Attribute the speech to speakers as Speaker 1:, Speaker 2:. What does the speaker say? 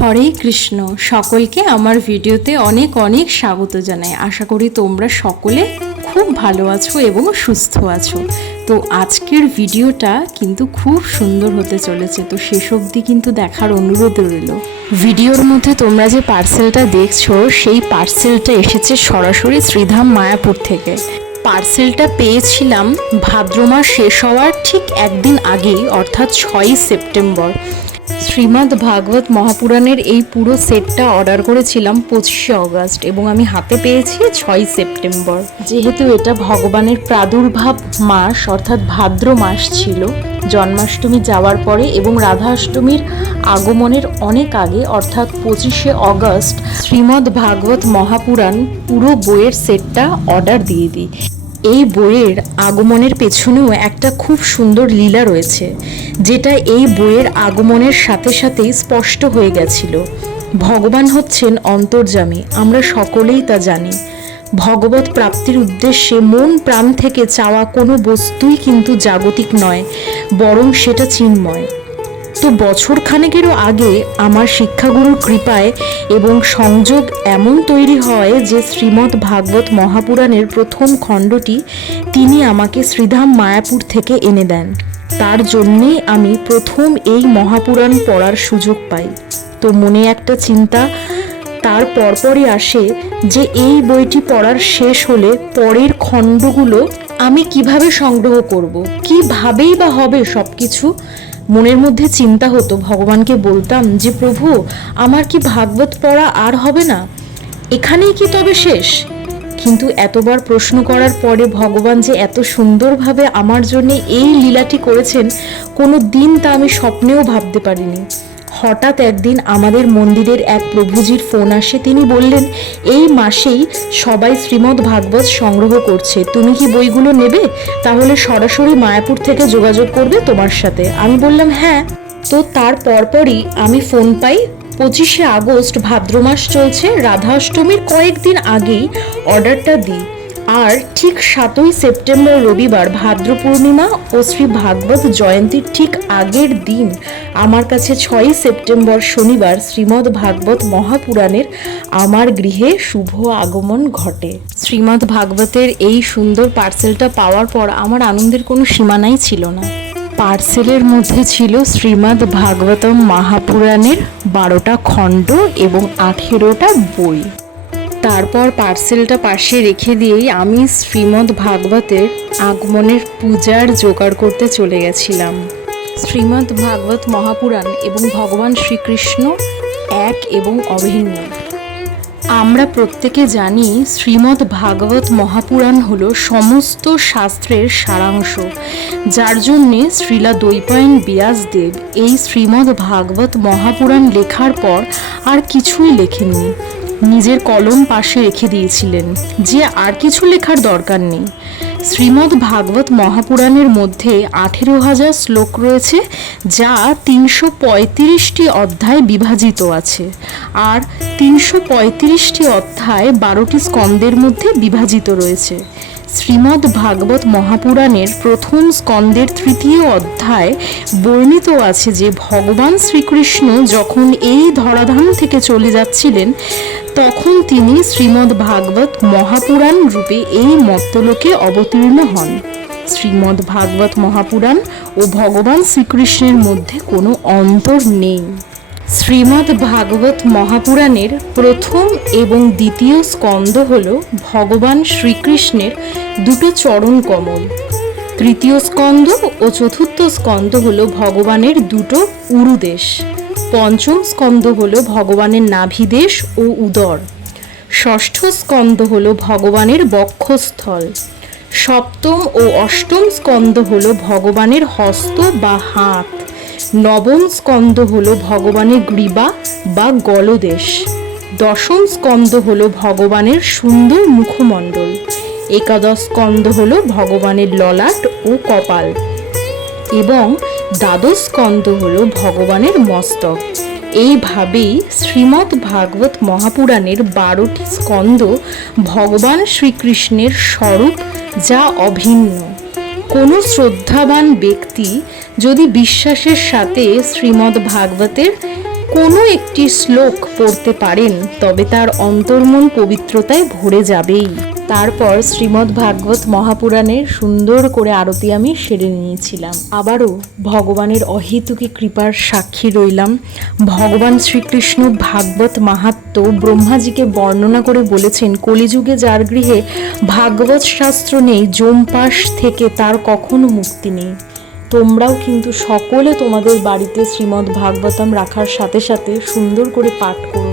Speaker 1: হরে কৃষ্ণ। সকলকে আমার ভিডিওতে অনেক অনেক স্বাগত জানাই। আশা করি তোমরা সকলে খুব ভালো আছো এবং সুস্থ আছো। তো আজকের ভিডিওটা কিন্তু খুব সুন্দর হতে চলেছে। তো শেষ অবধি কিন্তু দেখার অনুরোধ রইল। ভিডিওর মধ্যে তোমরা যে পার্সেলটা দেখছ, সেই পার্সেলটা এসেছে সরাসরি শ্রীধাম মায়াপুর থেকে। পার্সেলটা পেয়েছিলাম ভাদ্র মাস শেষ হওয়ার ঠিক একদিন আগেই, অর্থাৎ ছয়ই সেপ্টেম্বর। শ্রীমদ্ ভাগবত মহাপুরাণের এই পুরো সেটটা অর্ডার করেছিলাম পঁচিশে অগস্ট এবং আমি হাতে পেয়েছি ছয় সেপ্টেম্বর। যেহেতু এটা ভগবানের প্রাদুর্ভাব মাস, অর্থাৎ ভাদ্র মাস ছিল, জন্মাষ্টমী যাওয়ার পরে এবং রাধাষ্টমীর আগমনের অনেক আগে, অর্থাৎ পঁচিশে অগস্ট, শ্রীমদ্ ভাগবত মহাপুরাণ পুরো বইয়ের সেটটা অর্ডার দিয়ে দিই। এই বইয়ের আগমনের পেছনেও একটা খুব সুন্দর লীলা রয়েছে, যেটা এই বইয়ের আগমনের সাথে সাথেই স্পষ্ট হয়ে গেছিল। ভগবান হচ্ছেন অন্তর্যামী, আমরা সকলেই তা জানি। ভগবত প্রাপ্তির উদ্দেশ্যে মন প্রাণ থেকে চাওয়া কোনো বস্তুই কিন্তু জাগতিক নয়, বরং সেটা চিন্ময়। তো বছর খানেকেরও আগে আমার শিক্ষাগুরুর কৃপায় এবং সংযোগ এমন তৈরি হয় যে শ্রীমদ্ ভাগবত মহাপুরাণের প্রথম খণ্ডটি তিনি আমাকে শ্রীধাম মায়াপুর থেকে এনে দেন। তার জন্যেই আমি প্রথম এই মহাপুরাণ পড়ার সুযোগ পাই। তো মনে একটা চিন্তা, তার পরপরই আসে যে এই বইটি পড়ার শেষ হলে পরের খণ্ডগুলো আমি কীভাবে সংগ্রহ করব? কিভাবেই বা হবে সব কিছু মনের মধ্যে চিন্তা হতো, ভগবানকে বলতাম যে, প্রভু, আমার কি ভাগবত পড়া আর হবে না? এখানেই কি তবে শেষ? কিন্তু এতবার প্রশ্ন করার পরে ভগবান যে এত সুন্দরভাবে আমার জন্য এই লীলাটি করেছেন, কোনো দিন তা আমি স্বপ্নেও ভাবতে পারিনি। হঠাৎ একদিন আমাদের মন্দিরের এক প্রভুজির ফোন আসে, তিনি বললেন, এই মাসেই সবাই শ্রীমদ্ ভাগবত সংগ্রহ করছে, তুমি কি বইগুলো নেবে? তাহলে সরাসরি মায়াপুর থেকে যোগাযোগ করবে তোমার সাথে। আমি বললাম হ্যাঁ। তো তার পরপরই আমি ফোন পাই, পঁচিশে আগস্ট ভাদ্র মাস চলছে রাধা অষ্টমীর কয়েকদিন আগেই অর্ডারটা দিই। আর ঠিক সাতই সেপ্টেম্বর রবিবার ভাদ্র পূর্ণিমা ও শ্রী ভাগবত জয়ন্তীর ঠিক আগের দিন আমার কাছে ছয়ই সেপ্টেম্বর শনিবার শ্রীমদ্ ভাগবত মহাপুরাণের আমার গৃহে শুভ আগমন ঘটে। শ্রীমদ্ ভাগবতের এই সুন্দর পার্সেলটা পাওয়ার পর আমার আনন্দের কোনো সীমানাই ছিল না। পার্সেলের মধ্যে ছিল শ্রীমদ্ ভাগবতম মহাপুরাণের বারোটা খণ্ড এবং আঠেরোটা বই। তারপর পার্সেলটা পাশে রেখে দিয়েই আমি শ্রীমদ্ ভাগবতের আগমনের পূজার জোগাড় করতে চলে গেছিলাম। শ্রীমদ্ ভাগবত মহাপুরাণ এবং ভগবান শ্রীকৃষ্ণ এক এবং অভিন্ন। আমরা প্রত্যেকে জানি শ্রীমদ্ ভাগবত মহাপুরাণ হল সমস্ত শাস্ত্রের সারাংশ। যার জন্যে শ্রীলা দৈপায়ন ব্যাসদেব এই শ্রীমদ্ ভাগবত মহাপুরাণ লেখার পর আর কিছুই লেখেননি। নিজের কলম পাশে রেখে দিয়েছিলেন, যে আর কিছু লেখার দরকার নেই। শ্রীমদ্ ভাগবত মহাপুরাণের মধ্যে আঠেরো হাজার শ্লোক রয়েছে, যা তিনশো পঁয়ত্রিশটি অধ্যায় বিভাজিত আছে, আর তিনশো পঁয়ত্রিশটি অধ্যায় বারোটি স্কন্দের মধ্যে বিভাজিত রয়েছে। শ্রীমদ্ ভাগবত মহাপুরাণের প্রথম স্কন্দের তৃতীয় অধ্যায় বর্ণিত আছে যে ভগবান শ্রীকৃষ্ণ যখন এই ধরাধাম থেকে চলে যাচ্ছিলেন তখন তিনি শ্রীমদ্ ভাগবত মহাপুরাণ রূপে এই মত্তলোকে অবতীর্ণ হন। শ্রীমদ্ ভাগবত মহাপুরাণ ও ভগবান শ্রীকৃষ্ণের মধ্যে কোনো অন্তর নেই। শ্রীমদ্ ভাগবত মহাপুরাণের প্রথম এবং দ্বিতীয় স্কন্দ হল ভগবান শ্রীকৃষ্ণের দুটো চরণ কমল। তৃতীয় স্কন্দ ও চতুর্থ স্কন্দ হল ভগবানের দুটো উরুদেশ। পঞ্চম স্কন্দ হল ভগবানের নাভিদেশ ও উদর। ষষ্ঠ স্কন্দ হল ভগবানের বক্ষস্থল। সপ্তম ও অষ্টম স্কন্দ হল ভগবানের হস্ত বা হাত। নবম স্কন্দ হল ভগবানের গ্রীবা বা গলদেশ। দশম স্কন্দ হল ভগবানের সুন্দর মুখমণ্ডল। একাদশ স্কন্দ হল ভগবানের ললাট ও কপাল। এবং দ্বাদশ স্কন্দ হল ভগবানের মস্তক। এইভাবেই শ্রীমদ্ ভাগবত মহাপুরাণের বারোটি স্কন্দ ভগবান শ্রীকৃষ্ণের স্বরূপ যা অভিন্ন। কোনো শ্রদ্ধাবান ব্যক্তি যদি বিশ্বাসের সাথে শ্রীমদ্ ভাগবতের কোনো একটি শ্লোক পড়তে পারেন, তবে তার অন্তর্মন পবিত্রতায় ভরে যাবেই। তারপর শ্রীমদ্ ভাগবত মহাপুরাণের সুন্দর করে আরতি আমি সেরে নিয়েছিলাম। আবারও ভগবানের অহেতুকী কৃপার সাক্ষী রইলাম। ভগবান শ্রীকৃষ্ণ ভাগবত মাহাত্ম ব্রহ্মাজিকে বর্ণনা করে বলেছেন, কলিযুগে যার গৃহে ভাগবত শাস্ত্র নেই জোমপাস থেকে তার কখনো মুক্তি নেই। তোমরাও কিন্তু সকলে তোমাদের বাড়িতে শ্রীমদ্ ভাগবতম রাখার সাথে সাথে সুন্দর করে পাঠ করো।